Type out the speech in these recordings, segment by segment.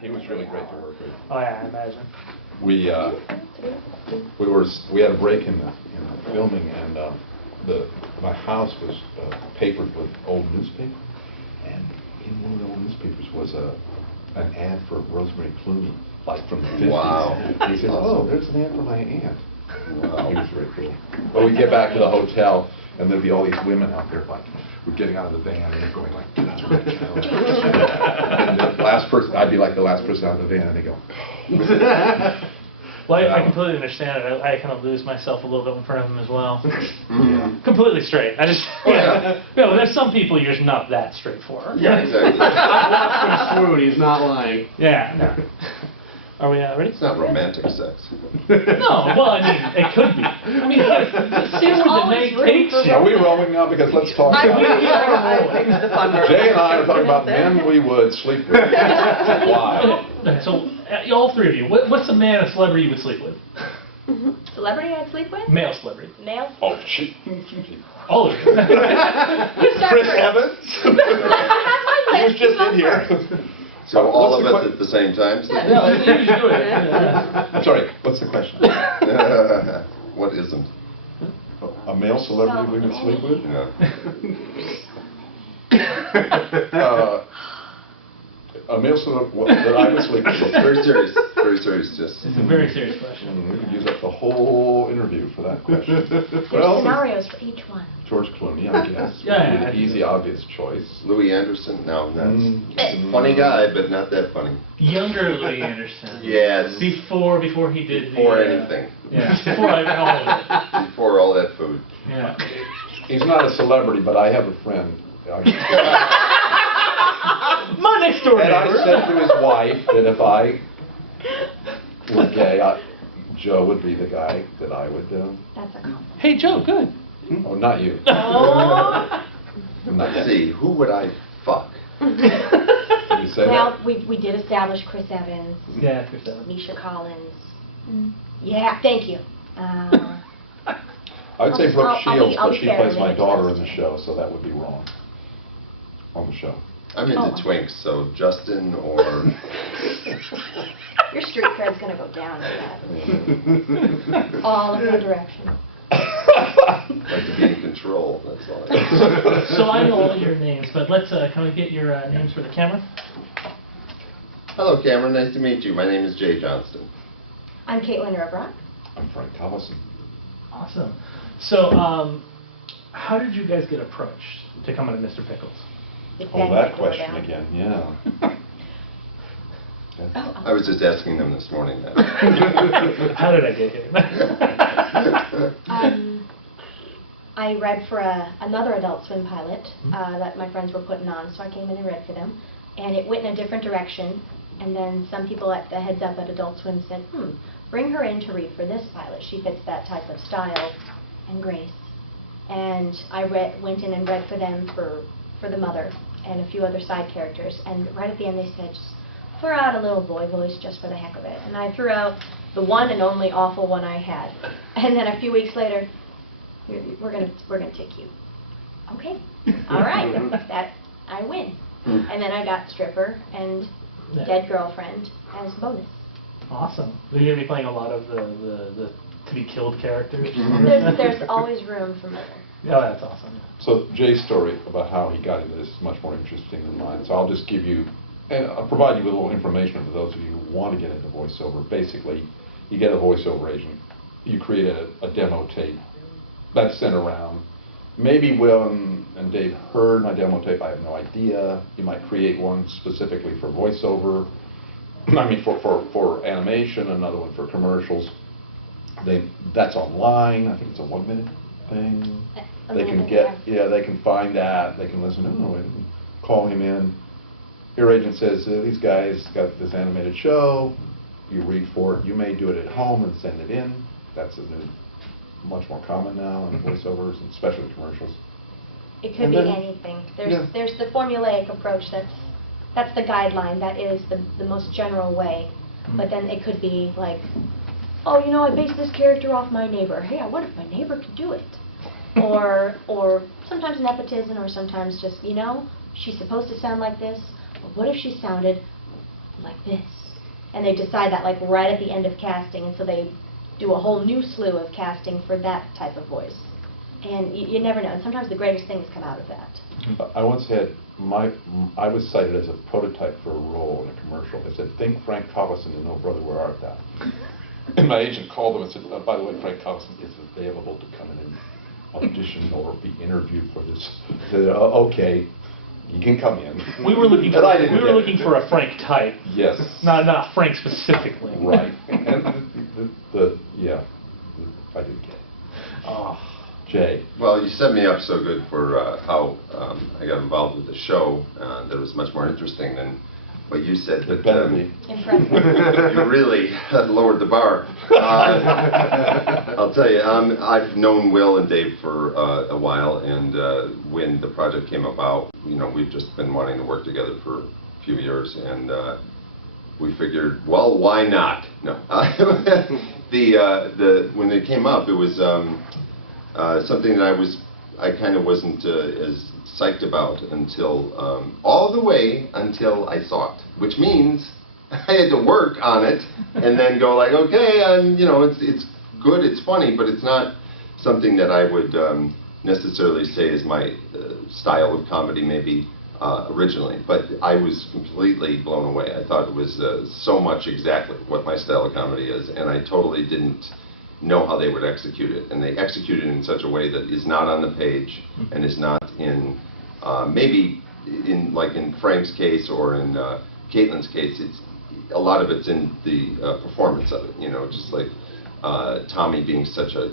He was really great to work with. Oh yeah, I imagine. We had a break in the filming, and my house was papered with old newspaper, and in one of the old newspapers was an ad for Rosemary Clooney, like from the 50s. Wow. And he said, "Oh, there's an ad for my aunt." Wow. He was very cool. But we'd get back to the hotel, and there'd be all these women out there, like, we're getting out of the van, and they're going like, "Get out of the van." And the last person, I'd be like the last person out of the van, and they go, Well, I completely understand it. I kind of lose myself a little bit in front of him as well. yeah. Completely straight. I just, yeah. No, there's some people you're just not that straight for. Yeah, exactly. I watched him swoon, he's not lying. Yeah, no. Are we ready? It's not romantic sex. No, well, I mean, it could be. I mean, see where the night takes you. Are we rolling now? Because let's talk about Jay and I are talking about men we would sleep with. Why? So, all three of you, what's a man, a celebrity you would sleep with? Celebrity I'd sleep with? Male celebrity. Male? Oh, she. All of you. Chris Evans? He was just in here. So all of us at the same time? No, you do it. I'm sorry, what's the question? What isn't? A male celebrity we would sleep with? Yeah. A male celebrity that I would sleep with. Very serious. Very serious. Just. It's a very serious question. We could use up the whole interview for that question. There's scenarios for each one. George Clooney, I guess. Yeah, Would be the easy, obvious choice. Louis Anderson? No, that's funny guy, but not that funny. Younger Louis Anderson. Yes. Before he did Before anything. Yeah, before all of it. Before all that food. Yeah. He's not a celebrity, but I have a friend. My next door And I neighbor. said to his wife that if I were gay, Joe would be the guy that I would do. That's a compliment. Hey, Joe, good. Oh, not you. Oh. Not Let's you. see, who would I fuck? Did you say Well, that? we did establish Chris Evans, Yeah, Chris Evans. Misha Collins. Yeah, thank you. I'd say Brooke I'll Shields, be but she fair plays and my make daughter it in the show, so that would be wrong on the show. I'm into twinks, so Justin or... Your street cred's gonna go down with that. All in one direction. like to be in control, that's all. So I know all your names, but let's, can we get your names for the camera? Hello, Cameron. Nice to meet you. My name is Jay Johnston. I'm Kaitlyn Robrock. I'm Frank Collison. Awesome. So, how did you guys get approached to come into Mr. Pickles? Oh, that question again, yeah. I was just asking them this morning that. How did I get here? I read for another Adult Swim pilot that my friends were putting on, so I came in and read for them. And it went in a different direction, and then some people at the heads up at Adult Swim said, bring her in to read for this pilot. She fits that type of style and grace. And I went in and read for them for the mother and a few other side characters. And right at the end they said, just throw out a little boy voice just for the heck of it. And I threw out the one and only awful one I had. And then a few weeks later, we're gonna take you. Okay, all right, that I win. And then I got stripper and dead girlfriend as bonus. Awesome. Are you going to be playing a lot of the to-be-killed characters? There's always room for murder. Oh, that's awesome. So Jay's story about how he got into this is much more interesting than mine. So I'll just give you, and I'll provide you with a little information for those of you who want to get into voiceover. Basically, you get a voiceover agent. You create a demo tape that's sent around. Maybe Will and Dave heard my demo tape. I have no idea. You might create one specifically for voiceover. I mean, for animation, another one for commercials. That's online. I think it's a 1-minute thing. They can they can find that. They can listen. And call him in. Your agent says these guys got this animated show. You read for it. You may do it at home and send it in. That's much more common now in voiceovers, and especially commercials. It could be anything. There's the formulaic approach that's the guideline. That is the most general way. But then it could be like, oh, you know, I based this character off my neighbor. Hey, I wonder if my neighbor could do it. or sometimes nepotism, or sometimes just, you know, she's supposed to sound like this. But what if she sounded like this. And they decide that like right at the end of casting, and so they do a whole new slew of casting for that type of voice. And you never know, and sometimes the greatest things come out of that. I once had I was cited as a prototype for a role in a commercial. They said, think Frank Collison in Oh Brother, Where Art Thou? And my agent called them and said, by the way, Frank Collison is available to come in and audition or be interviewed for this. I said, okay, you can come in. We were looking for, looking for a Frank type. Yes. Not Frank specifically. Right. And I didn't get it. Oh. Jay. Well, you set me up so good for how I got involved with the show. That was much more interesting than what you said. But Impressive. you really lowered the bar. I'll tell you, I've known Will and Dave for a while, and when the project came about, we've just been wanting to work together for a few years, and we figured, well, why not? No. When it came up, it was something that I kind of wasn't as psyched about until all the way until I saw it, which means I had to work on it and then go like, okay, it's good, it's funny, but it's not something that I would necessarily say is my style of comedy, maybe originally. But I was completely blown away. I thought it was so much exactly what my style of comedy is, and I totally didn't know how they would execute it, and they execute it in such a way that is not on the page and is not in maybe in Frank's case or in Kaitlyn's case. It's a lot of it's in the performance of it. Just like Tommy being such a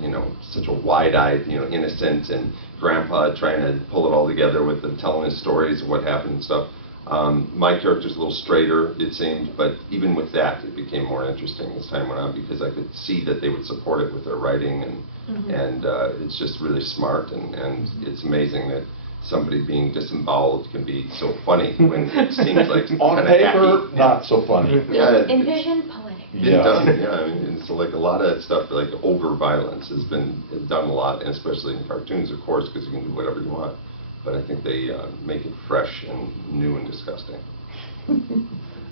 wide-eyed, innocent, and Grandpa trying to pull it all together with telling his stories of what happened and stuff. My character's a little straighter, it seemed, but even with that, it became more interesting as time went on because I could see that they would support it with their writing, and it's just really smart, and it's amazing that somebody being disemboweled can be so funny when it seems like on paper, not so funny. Yeah, Envision poetic. It's done, yeah. And so like a lot of that stuff, like over violence, has been done a lot, and especially in cartoons, of course, because you can do whatever you want. But I think they make it fresh and new and disgusting.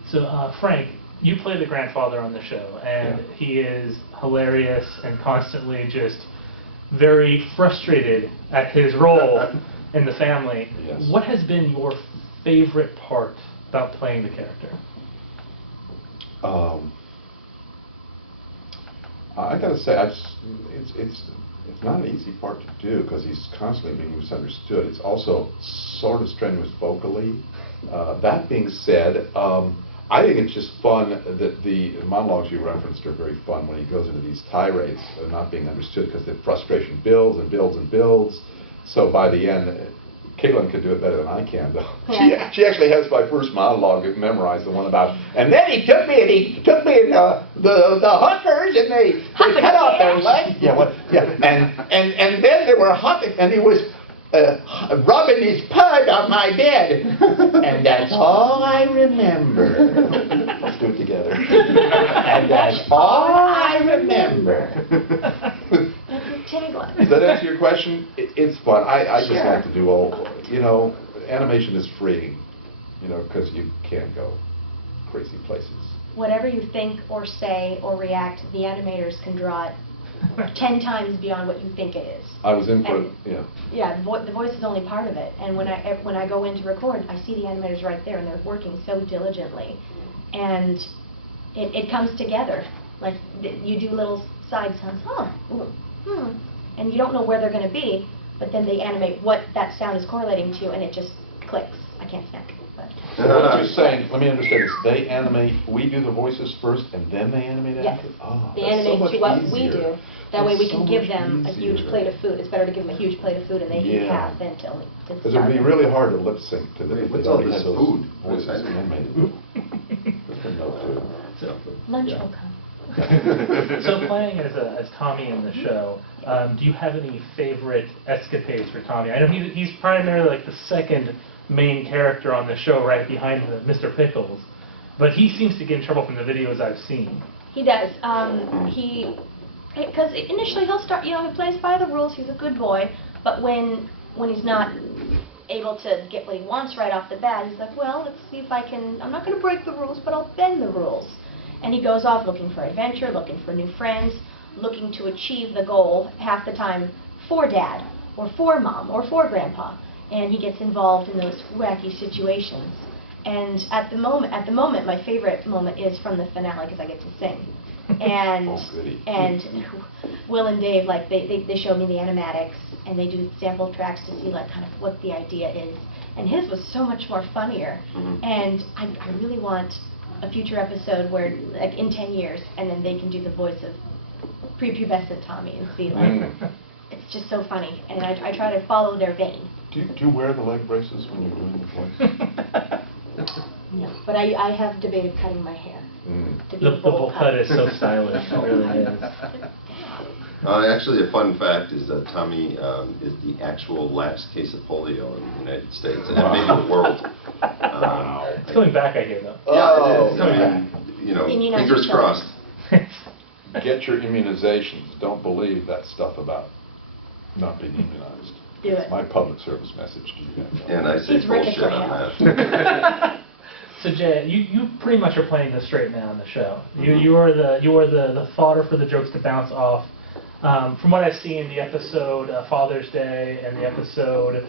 So, Frank, you play the grandfather on the show, and he is hilarious and constantly just very frustrated at his role in the family. Yes. What has been your favorite part about playing the character? I gotta say, it's not an easy part to do because he's constantly being misunderstood. It's also sort of strenuous vocally. That being said, I think it's just fun that the monologues you referenced are very fun when he goes into these tirades of not being understood because the frustration builds and builds and builds. So by the end, Kaitlyn could do it better than I can, though. Yeah. She actually has my first monologue memorized, the one about, and then he took me and the hunters and they cut off their legs. And then they were hunting and he was rubbing his pud on my bed. And that's all I remember. Let's do it together. And that's all I remember. Does that answer your question? It's fun. I just like to do animation is freeing, because you can't go crazy places. Whatever you think or say or react, the animators can draw it 10 times beyond what you think it is. I was in for Yeah, the voice is only part of it. And when I go in to record, I see the animators right there, and they're working so diligently. And it comes together. Like, you do little side sounds, and you don't know where they're going to be, but then they animate what that sound is correlating to, and it just clicks. I can't snap it. But. So what you're saying, let me understand this, they animate, we do the voices first, and then they animate after? Yes. Oh, they that's animate so much to what easier. we do. That way we can so give much them a huge easier. plate of food. It's better to give them a huge plate of food, and they eat half until it's Because it would be really hard to lip sync to the. Wait, what's all this food? Voices animated. There's been no food. Lunch will come. So playing as Tommy in the show, do you have any favorite escapades for Tommy? I know he's primarily like the second main character on the show, right behind Mr. Pickles, but he seems to get in trouble from the videos I've seen. He does. Because initially he'll start, he plays by the rules. He's a good boy, but when he's not able to get what he wants right off the bat. He's like, well, let's see if I can, I'm not going to break the rules, but I'll bend the rules. And he goes off looking for adventure, looking for new friends, looking to achieve the goal half the time for Dad, or for Mom, or for Grandpa. And he gets involved in those wacky situations. And at the moment, my favorite moment is from the finale because I get to sing. And Oh, goody. and Will and Dave, like they show me the animatics and they do sample tracks to see like kind of what the idea is. And his was so much more funnier. And I really want a future episode where like in 10 years, and then they can do the voice of prepubescent Tommy and see like it's just so funny. And I try to follow their vein. Do you wear the leg braces when you're doing the voice? No, but I have debated cutting my hair. To be The bowl cut is so stylish, it really is. Actually, a fun fact is that Tommy is the actual last case of polio in the United States, and maybe the world. It's coming back, I hear, though. Yeah, It's coming back. you know, In the United fingers States. crossed. Get your immunizations. Don't believe that stuff about not being immunized. Do it. My public service message to you guys. And I say He's Ricky bullshit for on hell. that. So Jay, you pretty much are playing the straight man on the show. You are the fodder for the jokes to bounce off. From what I've seen, the episode Father's Day and the episode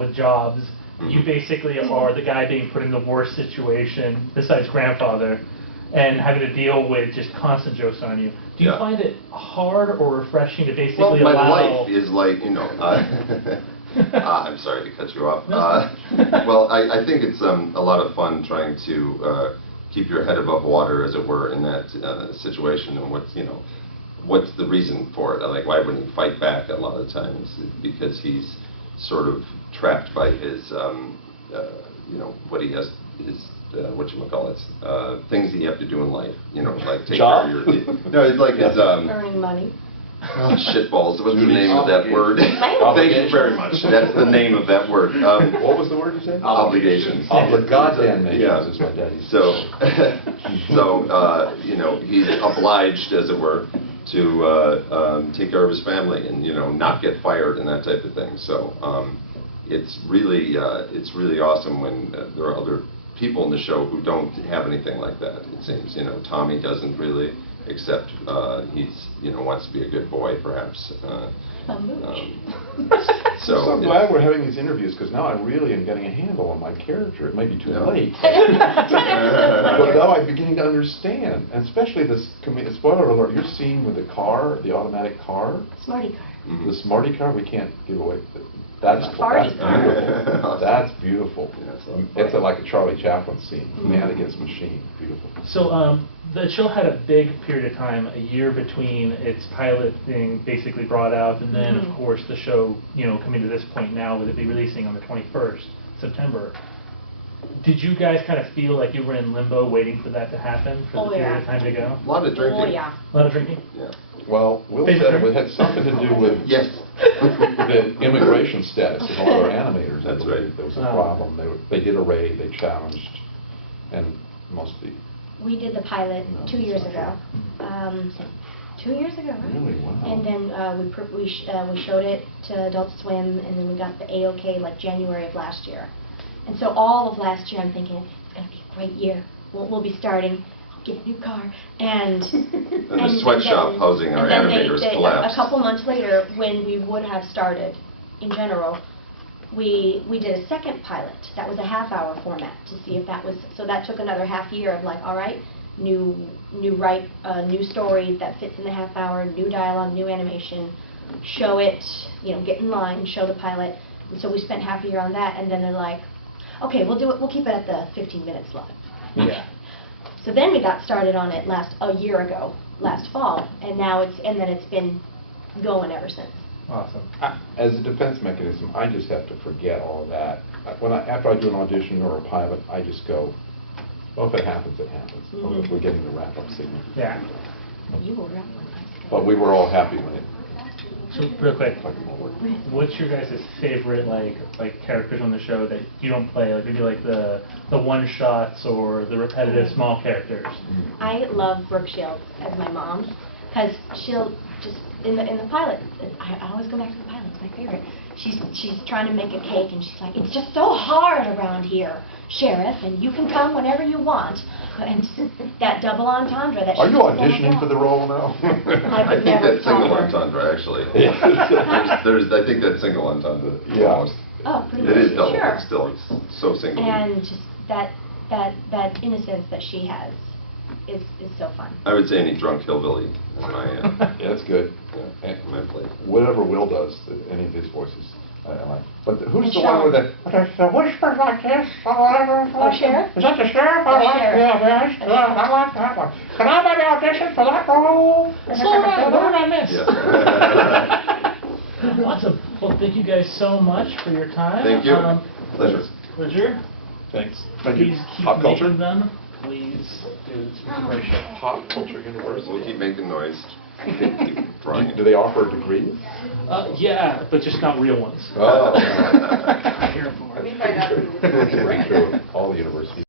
with Jobs, you basically are the guy being put in the worst situation besides grandfather, and having to deal with just constant jokes on you. Do you Yeah. find it hard or refreshing to Well, basically my allow? life is like, you know, I'm sorry to cut you off. Well, I think it's a lot of fun trying to keep your head above water, as it were, in that situation, and what's the reason for it? Like, why wouldn't he fight back a lot of times? Because he's sort of trapped by his, what he has, his, whatchamacallit, things that you have to do in life, like take Job? care of your... No, it's like his... Earning money. Oh, shitballs. What's the name of that word? Obligations. Thank you very much. That's the name of that word. What was the word you said? Obligations. Goddamn nations Yeah. is my daddy's. So, he's obliged, as it were, to take care of his family and, not get fired and that type of thing. So, it's really awesome when there are other people in the show who don't have anything like that, it seems. Tommy doesn't really, except he's, wants to be a good boy, perhaps. So I'm it's- glad we're having these interviews, because now I really am getting a handle on my character. It may be too Yeah. late. 10 But episodes now later. I'm beginning to understand, and especially this, spoiler alert, your scene with the car, the automatic car, Smarty car. the Smarty car, we can't give away. That's Farty car. beautiful. That's beautiful. Yeah, it's a lot of It's fun. like a Charlie Chaplin scene, Man Against Machine. Beautiful. So the show had a big period of time, a year between its pilot being basically brought out, and then of course the show, coming to this point now with it be releasing on the 21st September. Did you guys kind of feel like you were in limbo waiting for that to happen, for Oh, the period yeah. of time to go? A lot of drinking. Oh, yeah. A lot of drinking? Yeah. Well, Will Favorite said it drink? had something to do with Yes. the immigration status of all our animators. I That's believe right. there was a Oh. problem. They did a raid, they challenged, and mostly. We did the pilot No, 2 it's years not ago. 2 years ago, right? Really? Wow. And then we showed it to Adult Swim, and then we got the A-OK like January of last year. And so all of last year I'm thinking, it's going to be a great year. We'll be starting. I'll get a new car. And the sweatshop housing our and then animators a collapsed. couple months later, when we would have started, in general, we did a second pilot. That was a half-hour format to see if that was, so that took another half year of like, all right, new story that fits in the half hour, new dialogue, new animation, show it, get in line, show the pilot. And so we spent half a year on that, and then they're like, okay, we'll do it, we'll keep it at the 15-minute slot. Yeah. So then we got started on it a year ago, last fall, and then it's been going ever since. Awesome. As a defense mechanism, I just have to forget all of that. After I do an audition or a pilot, I just go, well, if it happens, it happens. Or if we're getting the wrap-up signal. Yeah. You were right. But we were all happy when it So real quick, fucking all worked. what's your guys' favorite like characters on the show that you don't play? Like maybe like the one-shots or the repetitive small characters. I love Brooke Shields as my mom, because she'll just, in the pilot, I always go back to the pilot, my favorite. She's trying to make a cake, and she's like, "It's just so hard around here, Sheriff, and you can come whenever you want." And that double entendre that she Are you just auditioning for the role now? I would think never that's single tell her. entendre, actually. Yeah. I think that's single entendre. Yeah. Almost. Oh, pretty It much. is double, Sure. but still, it's so single. And just that innocence that she has is so fun. I would say any drunk hillbilly in my, Yeah, that's good. in my place. Whatever Will does, any of his voices, I like. But who's And the one Sean. with the whispers like this? Oh, Sheriff? Is that the sheriff? That's Sheriff. Yeah, good. I like that one. Can I maybe audition for that role? Slow down, what did I miss? Yes. Awesome. Well, thank you guys so much for your time. Thank you. Pleasure. Pleasure. Thanks. Thank you. Please keep Pop culture? making them. Please do. It's a great show. Pop Culture University. We'll keep making noise. Keep trying it. Do they offer degrees? Yeah, but just not real ones. Oh. Here for it. We find out. True. All the universities.